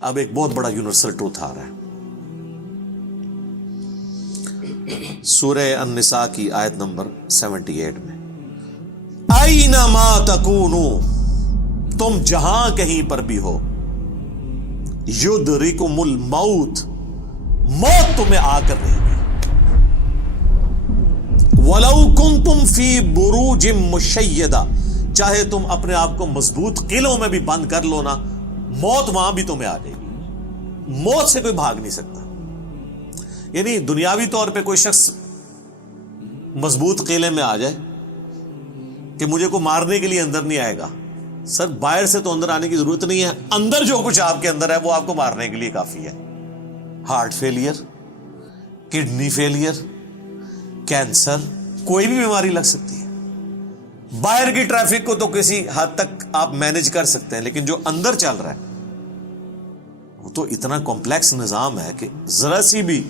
اب ایک بہت بڑا یونیورسل ٹروتھ آ رہا ہے. سورہ النساء کی آیت نمبر 78 میں، اینما تکونو، تم جہاں کہیں پر بھی ہو، یدرکم الموت، موت تمہیں آ کر رہے گی. وَلَوْ كُنْتُمْ فِي بُرُوجٍ مُشَيَّدَةٍ، چاہے تم اپنے آپ کو مضبوط قلعوں میں بھی بند کر لو نا، موت وہاں بھی تمہیں آ جائے گی. موت سے کوئی بھاگ نہیں سکتا. یعنی دنیاوی طور پہ کوئی شخص مضبوط قلعے میں آ جائے کہ مجھے کو مارنے کے لیے اندر نہیں آئے گا، سر باہر سے تو اندر آنے کی ضرورت نہیں ہے، اندر جو کچھ آپ کے اندر ہے وہ آپ کو مارنے کے لیے کافی ہے. Heart failure, kidney failure, cancer, کوئی بھی بیماری لگ سکتی ہے. باہر کی ٹریفک کو تو کسی حد تک آپ مینج کر سکتے ہیں، لیکن جو اندر چل رہا ہے وہ تو اتنا کمپلیکس نظام ہے کہ ذرا سی بھی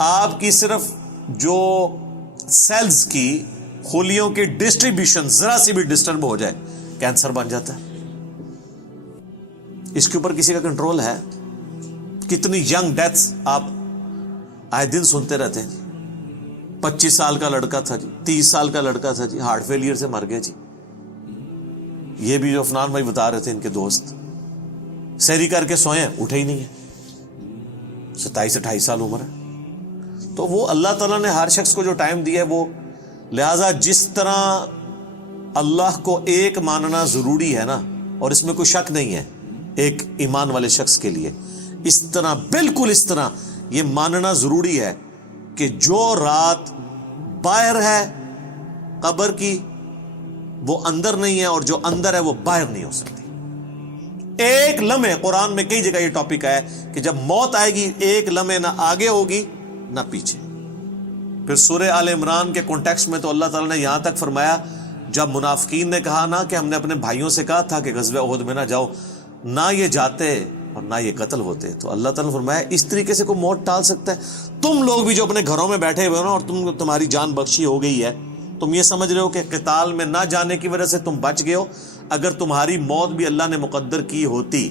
آپ کی صرف جو سیلز کی خلیوں کی ڈسٹریبیوشن ذرا سی بھی ڈسٹرب ہو جائے، کینسر بن جاتا ہے. اس کے اوپر کسی کا کنٹرول ہے؟ کتنی ینگ ڈیتھس آپ آئے دن سنتے رہتے ہیں. 25 سال کا لڑکا تھا جی، 30 سال کا لڑکا تھا جی، ہارٹ فیلئر سے مر گیا جی. یہ بھی جو عفنان بھائی بتا رہے تھے، ان کے دوست سحری کر کے سوئے ہیں، اٹھے ہی نہیں ہے، 27-28 سال عمر ہے. تو وہ اللہ تعالیٰ نے ہر شخص کو جو ٹائم دیا ہے وہ، لہذا جس طرح اللہ کو ایک ماننا ضروری ہے نا، اور اس میں کوئی شک نہیں ہے ایک ایمان والے شخص کے لیے، اس طرح بالکل اس طرح یہ ماننا ضروری ہے کہ جو رات باہر ہے قبر کی وہ اندر نہیں ہے، اور جو اندر ہے وہ باہر نہیں ہو سکتی. ایک لمحے، قرآن میں کئی جگہ یہ ٹاپک ہے کہ جب موت آئے گی ایک لمحے نہ آگے ہوگی نہ پیچھے. پھر سورہ آل عمران کے کانٹیکسٹ میں تو اللہ تعالیٰ نے یہاں تک فرمایا، جب منافقین نے کہا نا کہ ہم نے اپنے بھائیوں سے کہا تھا کہ غزوہ احد میں نہ جاؤ، نہ یہ جاتے اور نہ یہ قتل ہوتے، تو اللہ تعالیٰ نے فرمایا اس طریقے سے کوئی موت ٹال سکتا ہے؟ تم لوگ بھی جو اپنے گھروں میں بیٹھے ہوئے ہو نا، اور تمہاری جان بخشی ہو گئی ہے، تم یہ سمجھ رہے ہو کہ قتال میں نہ جانے کی وجہ سے تم بچ گئے ہو. اگر تمہاری موت بھی اللہ نے مقدر کی ہوتی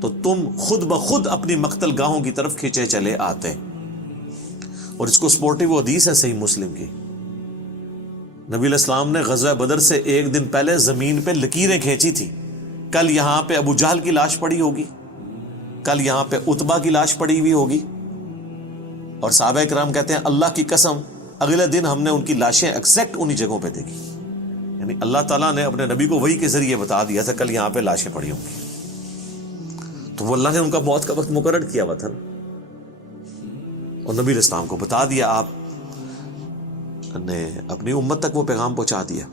تو تم خود بخود اپنی مقتل گاہوں کی طرف کھینچے چلے آتے. اور اس کو سپورٹیو حدیث ہے صحیح مسلم کی، نبی علیہ السلام نے غزوہ بدر سے ایک دن پہلے زمین پہ لکیریں کھینچی تھی. کل یہاں پہ ابو جہل کی لاش پڑی ہوگی، کل یہاں پہ عتبہ کی لاش پڑی ہوئی ہوگی، اور صحابہ کرام کہتے ہیں اللہ کی قسم اگلے دن ہم نے ان کی لاشیں ایگزیکٹ انہی جگہوں پہ دیکھی. یعنی اللہ تعالیٰ نے اپنے نبی کو وحی کے ذریعے بتا دیا تھا کل یہاں پہ لاشیں پڑی ہوں گی. تو وہ اللہ نے ان کا موت کا وقت مقرر کیا ہوا تھا، اور نبی علیہ السلام کو بتا دیا، آپ نے اپنی امت تک وہ پیغام پہنچا دیا.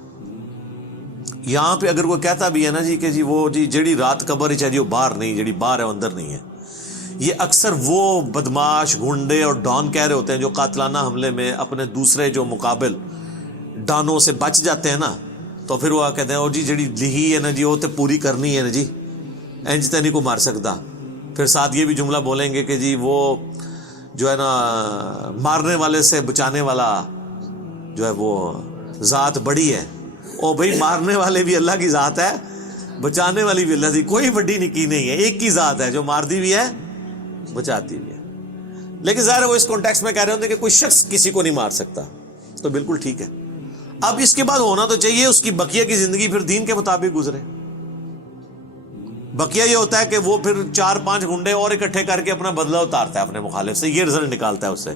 یہاں پہ اگر کوئی کہتا بھی ہے نا جی کہ جی وہ جی جیڑی رات قبر ہی چاہیے وہ باہر نہیں، جیڑی باہر ہے وہ اندر نہیں ہے، یہ اکثر وہ بدماش گنڈے اور ڈان کہہ رہے ہوتے ہیں جو قاتلانہ حملے میں اپنے دوسرے جو مقابل ڈانوں سے بچ جاتے ہیں نا، تو پھر وہ کہتے ہیں اور جی جیڑی لہی ہے نا جی وہ تو پوری کرنی ہے نا جی، انج تے نہیں کو مار سکتا. پھر ساتھ یہ بھی جملہ بولیں گے کہ جی وہ جو ہے نا مارنے والے سے بچانے والا جو ہے وہ ذات بڑی ہے. او بھائی مارنے والے بھی اللہ کی ذات ہے، بچانے والی بھی اللہ کی، کوئی بڑی نکی نہیں ہے، ایک کی ذات ہے جو مارتی بھی ہے بچاتی بھی ہے. لیکن ظاہر ہے وہ اس کانٹیکسٹ میں کہہ رہے ہوتے ہیں کہ کوئی شخص کسی کو نہیں مار سکتا، تو بالکل ٹھیک ہے. اب اس کے بعد ہونا تو چاہیے اس کی بقیہ کی زندگی پھر دین کے مطابق گزرے. بقیہ یہ ہوتا ہے کہ وہ پھر 4-5 گنڈے اور اکٹھے کر کے اپنا بدلہ اتارتا ہے اپنے مخالف سے، یہ رزلٹ نکالتا ہے اس سے.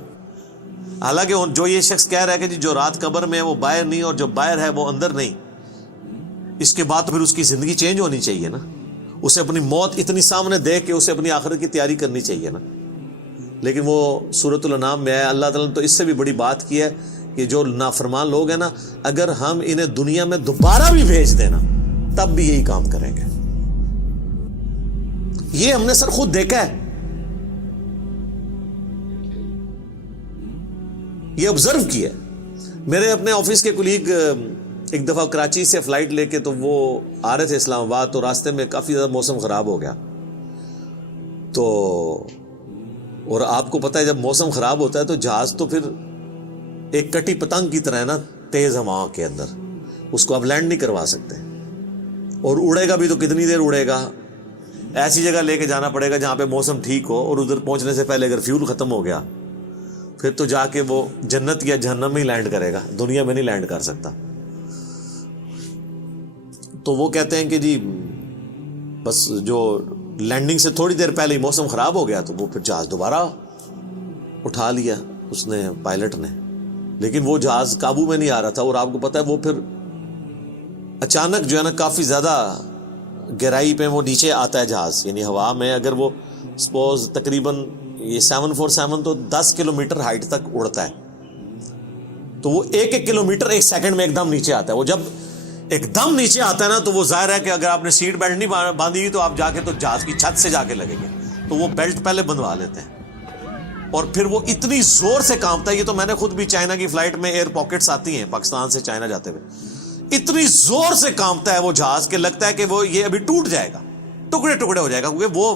حالانکہ جو یہ شخص کہہ رہا ہے کہ جی جو رات قبر میں ہے وہ باہر نہیں، اور جو باہر ہے وہ اندر نہیں، اس کے بعد پھر اس کی زندگی چینج ہونی چاہیے نا، اسے اپنی موت اتنی سامنے دیکھ کے اسے اپنی آخرت کی تیاری کرنی چاہیے نا. لیکن وہ سورۃ الانعام میں ہے، اللہ تعالیٰ نے تو اس سے بھی بڑی بات کی ہے کہ جو نافرمان لوگ ہیں نا، اگر ہم انہیں دنیا میں دوبارہ بھی بھیج دینا تب بھی یہی کام کریں گے. یہ ہم نے سر خود دیکھا ہے، یہ آبزرو کیا. میرے اپنے آفس کے کولیگ ایک دفعہ کراچی سے فلائٹ لے کے تو وہ آ رہے تھے اسلام آباد، تو راستے میں کافی زیادہ موسم خراب ہو گیا. تو اور آپ کو پتہ ہے جب موسم خراب ہوتا ہے تو جہاز تو پھر ایک کٹی پتنگ کی طرح ہے نا، تیز ہواؤں کے اندر اس کو آپ لینڈ نہیں کروا سکتے، اور اڑے گا بھی تو کتنی دیر اڑے گا، ایسی جگہ لے کے جانا پڑے گا جہاں پہ موسم ٹھیک ہو, اور ادھر پہنچنے سے پہلے اگر فیول ختم ہو گیا پھر تو جا کے وہ جنت یا جہنم میں ہی لینڈ کرے گا, دنیا میں نہیں لینڈ کر سکتا. تو وہ کہتے ہیں کہ جی بس جو لینڈنگ سے تھوڑی دیر پہلے ہی موسم خراب ہو گیا تو وہ پھر جہاز دوبارہ اٹھا لیا اس نے, پائلٹ نے, لیکن وہ جہاز قابو میں نہیں آ رہا تھا. اور آپ کو پتا ہے وہ پھر اچانک جو ہے نا کافی زیادہ گہرائی پہ وہ نیچے آتا ہے جہاز, یعنی ہوا میں اگر وہ سپوز تقریباً یہ 747 تو 10 کلومیٹر ہائٹ تک اڑتا ہے, تو وہ ایک کلومیٹر ایک سیکنڈ میں ایک دم نیچے آتا ہے. وہ جب ایک دم نیچے آتا ہے نا تو وہ ظاہر ہے کہ اگر آپ نے سیٹ بیلٹ نہیں باندھی ہوئی تو آپ جا کے تو جہاز کی چھت سے جا کے لگیں گے, تو وہ بیلٹ پہلے بندھوا لیتے ہیں. اور پھر وہ اتنی زور سے کانپتا ہے, یہ تو میں نے خود بھی چائنا کی فلائٹ میں ایئر پاکٹس آتی ہیں پاکستان سے چائنا جاتے ہوئے, اتنی زور سے کانپتا ہے وہ جہاز کہ لگتا ہے کہ وہ یہ ابھی ٹوٹ جائے گا, ٹکڑے ٹکڑے ہو جائے گا. کیونکہ وہ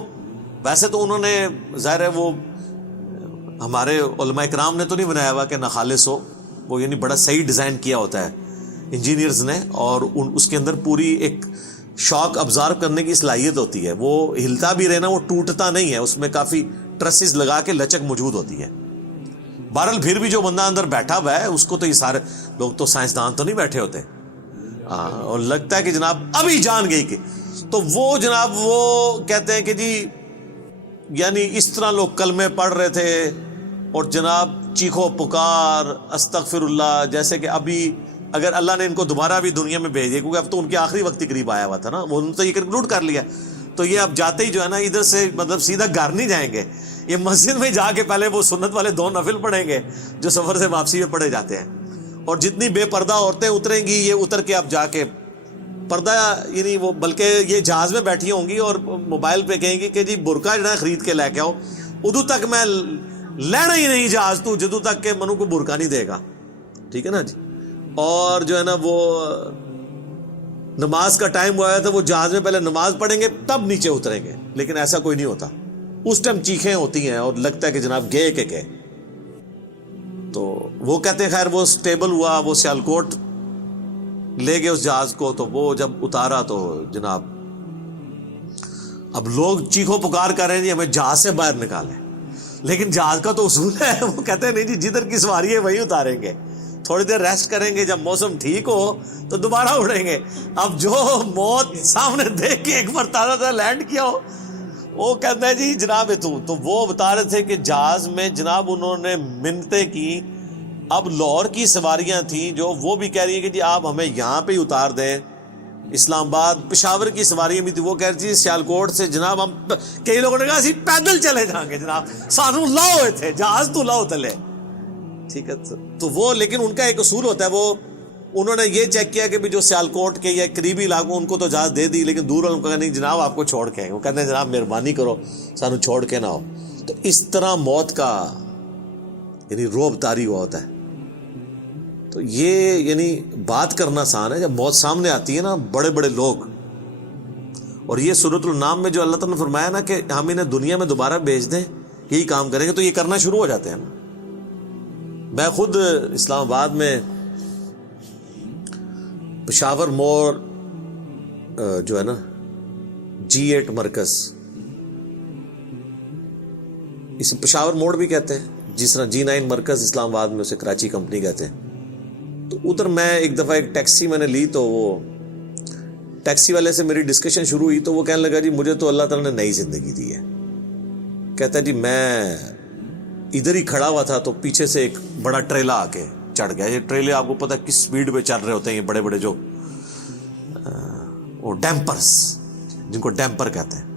ویسے تو انہوں نے ظاہر ہے وہ ہمارے علماء کرام نے تو نہیں بنایا ہوا کہ نہ خالص ہو, وہ یعنی بڑا صحیح ڈیزائن کیا ہوتا ہے انجینئرز نے, اور اس کے اندر پوری ایک شاک ابزارو کرنے کی صلاحیت ہوتی ہے. وہ ہلتا بھی رہنا, وہ ٹوٹتا نہیں ہے, اس میں کافی ٹرسز لگا کے لچک موجود ہوتی ہے. بہرحال پھر بھی جو بندہ اندر بیٹھا ہوا ہے اس کو تو یہ سارے لوگ تو سائنسدان تو نہیں بیٹھے ہوتے, اور لگتا ہے کہ جناب ابھی جان گئی کہ, تو وہ جناب وہ کہتے ہیں کہ جی یعنی اس طرح لوگ کلمے پڑھ رہے تھے اور جناب چیخو پکار استغفر اللہ, جیسے کہ ابھی اگر اللہ نے ان کو دوبارہ بھی دنیا میں بھیج دیا, کیونکہ اب تو ان کے آخری وقت ہی قریب آیا ہوا تھا نا, وہ انہوں نے تو یہ کنکلوڈ کر لیا, تو یہ اب جاتے ہی جو ہے نا ادھر سے مطلب سیدھا گھر نہیں جائیں گے, یہ مسجد میں جا کے پہلے وہ سنت والے 2 نفل پڑھیں گے جو سفر سے واپسی میں پڑھے جاتے ہیں. اور جتنی بے پردہ عورتیں اتریں گی یہ اتر کے اب جا کے پردہ, یعنی وہ بلکہ یہ جہاز میں بیٹھی ہوں گی اور موبائل پہ کہیں گی کہ جی برقع جو ہے خرید کے لے کے آؤ, ادو تک میں لینا ہی نہیں جہاز تو جدو تک کہ منو کو برقع نہیں دے گا, ٹھیک ہے نا جی. اور جو ہے نا وہ نماز کا ٹائم ہوا ہے تو وہ جہاز میں پہلے نماز پڑھیں گے تب نیچے اتریں گے, لیکن ایسا کوئی نہیں ہوتا. اس ٹائم چیخیں ہوتی ہیں اور لگتا ہے کہ جناب گئے کہ گئے. تو وہ کہتے ہیں خیر وہ سٹیبل ہوا, وہ سیالکوٹ لے گئے اس جہاز کو, تو وہ جب اتارا تو جناب اب لوگ چیخو پکار کر رہے ہیں جی ہمیں جہاز سے باہر نکالیں, لیکن جہاز کا تو اصول ہے, وہ کہتے ہیں نہیں جی جدھر کی سواری ہے وہی اتاریں گے, تھوڑی دیر ریسٹ کریں گے, جب موسم ٹھیک ہو تو دوبارہ اڑیں گے. اب جو موت سامنے دیکھ کے ایک مرتبہ لینڈ کیا ہو, وہ کہتا ہے جی جناب تو وہ بتا رہے تھے کہ جہاز میں جناب انہوں نے منتیں کی. اب لاہور کی سواریاں تھیں جو وہ بھی کہہ رہی ہیں کہ جی آپ ہمیں یہاں پہ ہی اتار دیں, اسلام آباد پشاور کی سواریاں بھی تھی, وہ کہہ رہی تھی سیالکوٹ سے جناب ہم, کئی لوگوں نے کہا اسی پیدل چلے جائیں گے جناب, سانو لاؤ ہوئے تھے جہاز تو لاؤ تلے, ٹھیک ہے. تو وہ لیکن ان کا ایک اصول ہوتا ہے, وہ انہوں نے یہ چیک کیا کہ بھی جو سیالکوٹ کے یا قریبی علاقوں ان کو تو اجازت دے دی, لیکن دور والوں کو کہا نہیں جناب آپ کو چھوڑ کے, وہ کہتے ہیں جناب مہربانی کرو سانو چھوڑ کے نہ ہو. تو اس طرح موت کا یعنی روب طاری ہوا ہوتا ہے. تو یہ یعنی بات کرنا آسان ہے, جب موت سامنے آتی ہے نا بڑے بڑے لوگ, اور یہ سورۃ النام میں جو اللہ تعالیٰ نے فرمایا نا کہ ہم انہیں دنیا میں دوبارہ بھیج دیں یہی کام کریں گے, تو یہ کرنا شروع ہو جاتے ہیں نا. میں خود اسلام آباد میں پشاور موڑ جو ہے نا G8 مرکز, اسے پشاور موڑ بھی کہتے ہیں, جس طرح G9 مرکز اسلام آباد میں اسے کراچی کمپنی کہتے ہیں. تو ادھر میں ایک دفعہ ایک ٹیکسی میں نے لی, تو وہ ٹیکسی والے سے میری ڈسکشن شروع ہوئی, تو وہ کہنے لگا جی مجھے تو اللہ تعالیٰ نے نئی زندگی دی ہے. کہتا ہے جی میں ادھر ہی کھڑا ہوا تھا تو پیچھے سے ایک بڑا ٹریلا آ کے چڑھ گیا. یہ ٹریلے آپ کو پتا ہے کس سپیڈ پہ چل رہے ہوتے ہیں, یہ بڑے بڑے جو وہ ڈیمپرز, جن کو ڈیمپر کہتے ہیں.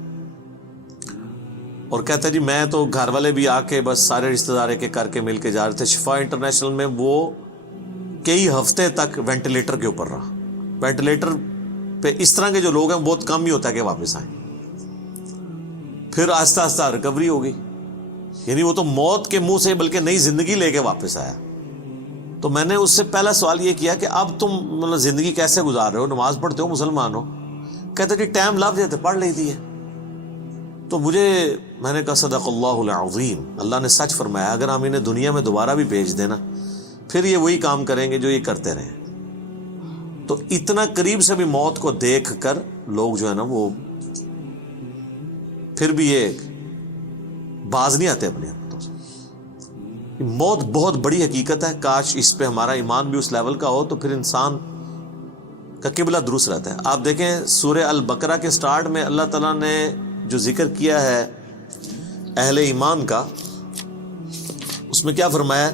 اور کہتا ہے جی میں تو گھر والے بھی آ کے بس سارے رشتہ دار کے کر کے مل کے جا رہے تھے. شفا انٹرنیشنل میں وہ کئی ہفتے تک وینٹیلیٹر کے اوپر رہا. وینٹیلیٹر پہ اس طرح کے جو لوگ ہیں بہت کم ہی ہوتا ہے کہ واپس آئیں. پھر آہستہ آہستہ ریکوری ہو گئی, یعنی وہ تو موت کے منہ سے بلکہ نئی زندگی لے کے واپس آیا. تو میں نے اس سے پہلا سوال یہ کیا کہ اب تم مطلب زندگی کیسے گزار رہے ہو, نماز پڑھتے ہو, مسلمان ہو؟ کہتے جی ٹائم لگ جاتے پڑھ لیتی ہے. تو میں نے کہا صدق اللہ العظیم, اللہ نے سچ فرمایا, اگر ہم انہیں دنیا میں دوبارہ بھی بھیج دینا پھر یہ وہی کام کریں گے جو یہ کرتے رہے. تو اتنا قریب سے بھی موت کو دیکھ کر لوگ جو ہے نا وہ پھر بھی یہ باز نہیں آتے اپنے حرکتوں سے. موت بہت بڑی حقیقت ہے. کاش اس پہ ہمارا ایمان بھی اس لیول کا ہو تو پھر انسان کا قبلہ درست رہتا ہے. آپ دیکھیں سورہ البقرہ کے سٹارٹ میں اللہ تعالیٰ نے جو ذکر کیا ہے اہل ایمان کا, اس میں کیا فرمایا؟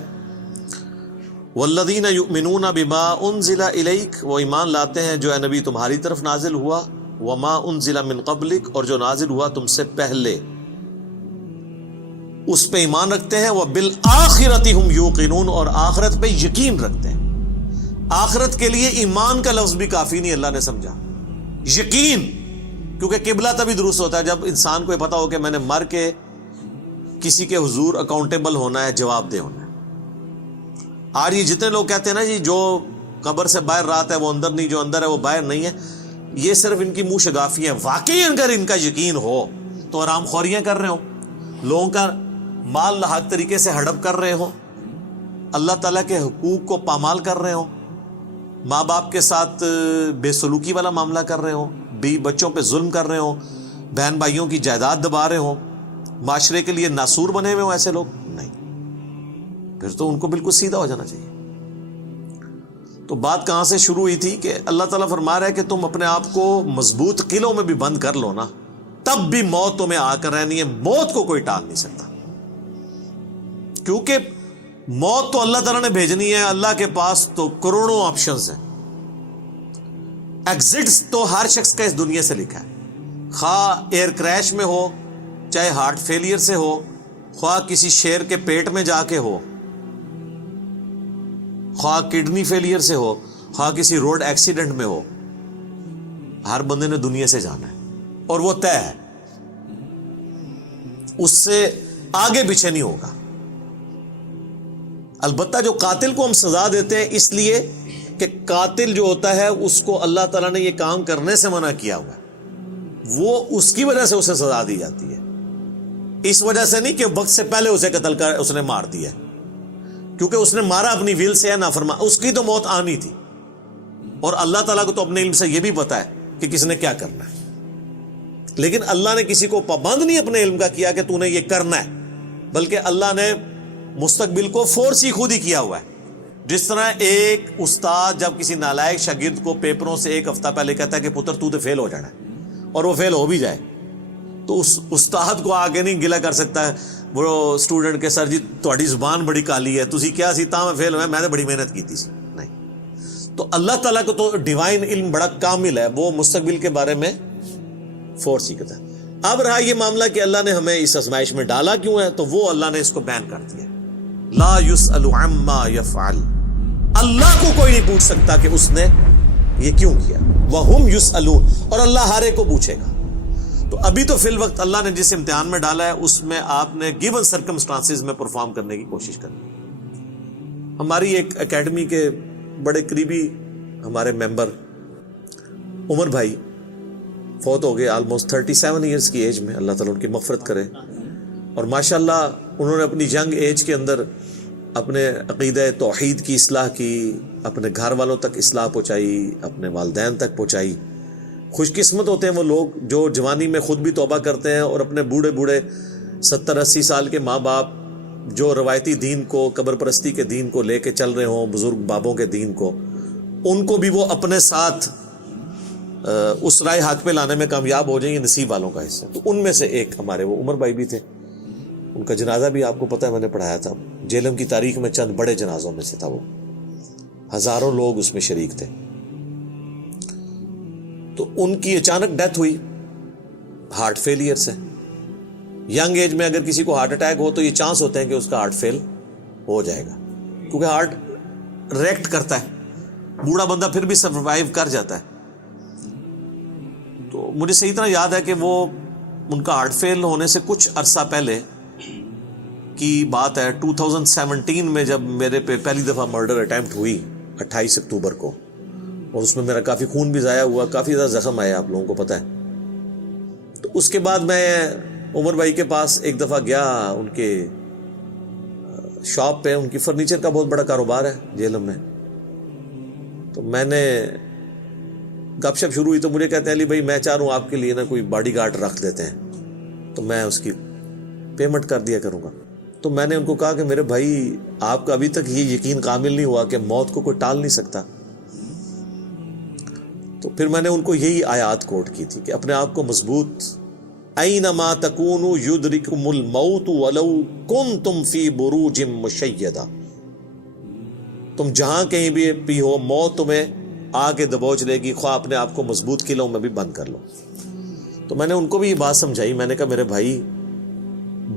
والذین یؤمنون بما انزل الیک, وہ ایمان لاتے ہیں جو اے نبی تمہاری طرف نازل ہوا, وما انزل من قبلک, اور جو نازل ہوا تم سے پہلے, اس پہ ایمان رکھتے ہیں. وبالآخرۃ ہم یوقنون, اور آخرت پہ یقین رکھتے ہیں. آخرت کے لیے ایمان کا لفظ بھی کافی نہیں, اللہ نے سمجھا یقین, کیونکہ قبلہ تبھی درست ہوتا ہے جب انسان کو یہ پتا ہو کہ میں نے مر کے کسی کے حضور اکاؤنٹیبل ہونا ہے, جواب دہ ہونا ہے. آج یہ جتنے لوگ کہتے ہیں نا جی جو قبر سے باہر رات ہے وہ اندر نہیں, جو اندر ہے وہ باہر نہیں ہے, یہ صرف ان کی منہ شگافی ہیں. واقعی اگر ان کا یقین ہو تو آرام خوریاں کر رہے ہوں, لوگوں کا مال لاحق طریقے سے ہڑپ کر رہے ہوں, اللہ تعالیٰ کے حقوق کو پامال کر رہے ہوں, ماں باپ کے ساتھ بے سلوکی والا معاملہ کر رہے ہوں, بیوی بچوں پہ ظلم کر رہے ہوں, بہن بھائیوں کی جائیداد دبا رہے ہوں, معاشرے کے لیے ناسور بنے ہوئے ہوں, ایسے لوگ نہیں, پھر تو ان کو بالکل سیدھا ہو جانا چاہیے. تو بات کہاں سے شروع ہوئی تھی کہ اللہ تعالیٰ فرما رہا ہے کہ تم اپنے آپ کو مضبوط قلعوں میں بھی بند کر لو نا, تب بھی موت تمہیں آ کر رہنی ہے. موت کو کوئی ٹال نہیں سکتا, کیونکہ موت تو اللہ تعالیٰ نے بھیجنی ہے. اللہ کے پاس تو کروڑوں آپشنز ہیں. ایگزٹس تو ہر شخص کا اس دنیا سے لکھا ہے, خواہ ایئر کریش میں ہو, چاہے ہارٹ فیلئر سے ہو, خواہ کسی شیر کے پیٹ میں جا کے ہو, خواہ کڈنی فیلئر سے ہو, خواہ کسی روڈ ایکسیڈنٹ میں ہو, ہر بندے نے دنیا سے جانا ہے اور وہ طے ہے, اس سے آگے پیچھے نہیں ہوگا. البتہ جو قاتل کو ہم سزا دیتے ہیں اس لیے کہ قاتل جو ہوتا ہے اس کو اللہ تعالیٰ نے یہ کام کرنے سے منع کیا ہوا ہے, وہ اس کی وجہ سے اسے سزا دی جاتی ہے, اس وجہ سے نہیں کہ وقت سے پہلے اسے قتل کر اس نے مار دیا, کیونکہ اس نے مارا اپنی ویل سے ہے, نافرمان, اس کی تو موت آنی تھی. اور اللہ تعالیٰ کو تو اپنے علم سے یہ بھی پتا ہے کہ کس نے کیا کرنا ہے, لیکن اللہ نے کسی کو پابند نہیں اپنے علم کا کیا کہ تو نے یہ کرنا ہے, بلکہ اللہ نے مستقبل کو فورس ہی خود ہی کیا ہوا ہے. جس طرح ایک استاد جب کسی نالائق شاگرد کو پیپروں سے ایک ہفتہ پہلے کہتا ہے کہ پتر تو فیل ہو جانا ہے, اور وہ فیل ہو بھی جائے, تو اس استاد کو آگے نہیں گلا کر سکتا ہے وہ اسٹوڈنٹ کے, سر جی تہاڈی زبان بڑی کالی ہے, تسی کیا سی تاں میں فیل ہویا, میں نے بڑی محنت کی تھی. نہیں, تو اللہ تعالیٰ کو تو ڈیوائن علم بڑا کامل ہے, وہ مستقبل کے بارے میں فورس ہی کرتا ہے. اب رہا یہ معاملہ کہ اللہ نے ہمیں اس آزمائش میں ڈالا کیوں ہے, تو وہ اللہ نے اس کو بیان کر دیا, لا یسأل عما یفعل, اللہ کو کوئی نہیں پوچھ سکتا کہ اس نے یہ کیوں کیا, وہم یسألون, اور اللہ ہر ایک کو پوچھے گا. تو ابھی تو فی الوقت اللہ نے جس امتحان میں ڈالا ہے اس میں آپ نے گیون سرکمسٹانسز میں پرفارم کرنے کی کوشش کرنی. ہماری ایک اکیڈمی کے بڑے قریبی ہمارے ممبر عمر بھائی فوت ہو گئے, آلموسٹ 37 ایئرس کی ایج میں, اللہ تعالیٰ ان کی مغفرت کرے. اور ماشاءاللہ انہوں نے اپنی ینگ ایج کے اندر اپنے عقیدہ توحید کی اصلاح کی, اپنے گھر والوں تک اصلاح پہنچائی, اپنے والدین تک پہنچائی. خوش قسمت ہوتے ہیں وہ لوگ جو جوانی میں خود بھی توبہ کرتے ہیں اور اپنے بوڑھے 70-80 سال کے ماں باپ جو روایتی دین کو, قبر پرستی کے دین کو لے کے چل رہے ہوں, بزرگ بابوں کے دین کو, ان کو بھی وہ اپنے ساتھ اس رائے حق پہ لانے میں کامیاب ہو جائیں, یہ نصیب والوں کا حصہ. تو ان میں سے ایک ہمارے وہ عمر بھائی بھی تھے, ان کا جنازہ بھی آپ کو پتہ ہے میں نے پڑھایا تھا. جیلم کی تاریخ میں چند بڑے جنازوں میں سے تھا, وہ ہزاروں لوگ اس میں شریک تھے. تو ان کی اچانک ڈیتھ ہوئی ہارٹ فیلئر سے. ینگ ایج میں اگر کسی کو ہارٹ اٹیک ہو تو یہ چانس ہوتے ہیں کہ اس کا ہارٹ فیل ہو جائے گا, کیونکہ ہارٹ ریئیکٹ کرتا ہے, بوڑھا بندہ پھر بھی سروائیو کر جاتا ہے. تو مجھے صحیح طرح یاد ہے کہ وہ ان کا ہارٹ فیل ہونے سے کچھ عرصہ پہلے کی بات ہے, 2017 میں جب میرے پہ پہلی دفعہ مرڈر اٹیمپٹ ہوئی 28 اکتوبر کو, اور اس میں میرا کافی خون بھی ضائع ہوا, کافی زیادہ زخم آیا, آپ لوگوں کو پتہ ہے. تو اس کے بعد میں عمر بھائی کے پاس ایک دفعہ گیا, ان کے شاپ پہ, ان کی فرنیچر کا بہت بڑا کاروبار ہے جیلم میں. تو میں نے گپ شپ شروع ہوئی تو مجھے کہتے ہیں علی بھائی میں چاہ رہا ہوں آپ کے لیے نا کوئی باڈی گارڈ رکھ دیتے ہیں. تو میں اس کی پیمنٹ کر دیا کروں گا. تو میں نے ان کو کہا کہ میرے بھائی آپ کا ابھی تک یہ یقین کامل نہیں ہوا کہ موت کو کوئی ٹال نہیں سکتا. تو پھر میں نے ان کو یہی آیات کوٹ کی تھی کہ اپنے آپ کو مضبوط، اینما تکونوا یدرککم الموت ولو کنتم فی بروج مشیدہ، تم جہاں کہیں بھی ہو موت تمہیں آ کے دبوچ لے گی، خواہ اپنے آپ کو مضبوط قلعوں میں بھی بند کر لو. تو میں نے ان کو بھی یہ بات سمجھائی. میں نے کہا میرے بھائی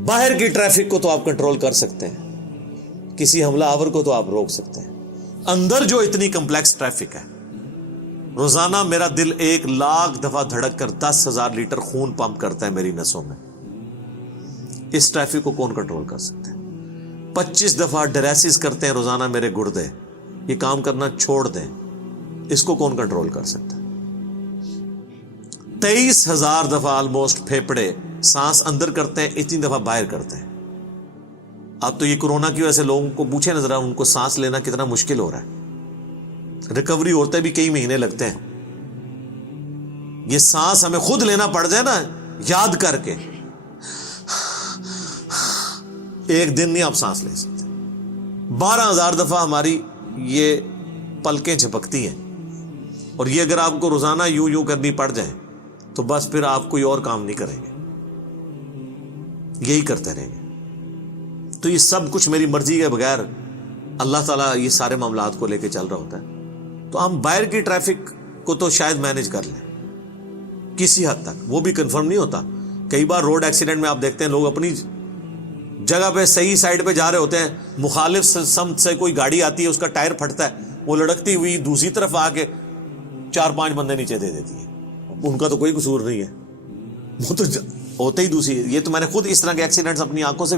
باہر کی ٹریفک کو تو آپ کنٹرول کر سکتے ہیں، کسی حملہ آور کو تو آپ روک سکتے ہیں، اندر جو اتنی کمپلیکس ٹریفک ہے، روزانہ میرا دل 1,00,000 دفعہ دھڑک کر 10,000 لیٹر خون پمپ کرتا ہے میری نسوں میں، اس ٹریفک کو کون کنٹرول کر سکتا ہے؟ 25 دفعہ ڈائلیسس کرتے ہیں روزانہ میرے گردے، یہ کام کرنا چھوڑ دیں، اس کو کون کنٹرول کر سکتا ہے؟ 23,000 دفعہ آلموسٹ پھیپڑے سانس اندر کرتے ہیں، اتنی دفعہ باہر کرتے ہیں. اب تو یہ کورونا کی وجہ سے لوگوں کو پوچھے نظر ان کو سانس لینا کتنا مشکل ہو رہا ہے، ریکوری ہوتے بھی کئی مہینے لگتے ہیں. یہ سانس ہمیں خود لینا پڑ جائے نا یاد کر کے، ایک دن نہیں آپ سانس لے سکتے. 12,000 دفعہ ہماری یہ پلکیں جھپکتی ہیں، اور یہ اگر آپ کو روزانہ یوں کرنی پڑ جائے تو بس پھر آپ کوئی اور کام نہیں کریں گے، یہی کرتے رہیں گے. تو یہ سب کچھ میری مرضی کے بغیر اللہ تعالیٰ یہ سارے معاملات کو لے کے چل رہا ہوتا ہے. تو ہم باہر کی ٹریفک کو تو شاید مینج کر لیں کسی حد تک، وہ بھی کنفرم نہیں ہوتا. کئی بار روڈ ایکسیڈنٹ میں آپ دیکھتے ہیں لوگ اپنی جگہ پہ صحیح سائڈ پہ جا رہے ہوتے ہیں، مخالف سمت سے کوئی گاڑی آتی ہے، اس کا ٹائر پھٹتا ہے، وہ لڑکتی ہوئی دوسری طرف آ کے 4-5 بندے نیچے دے دیتی ہے. ان کا تو کوئی قصور نہیں ہے، وہ تو ہوتے ہی دوسری. یہ تو میں نے خود اس طرح کے ایکسیڈنٹس اپنی آنکھوں سے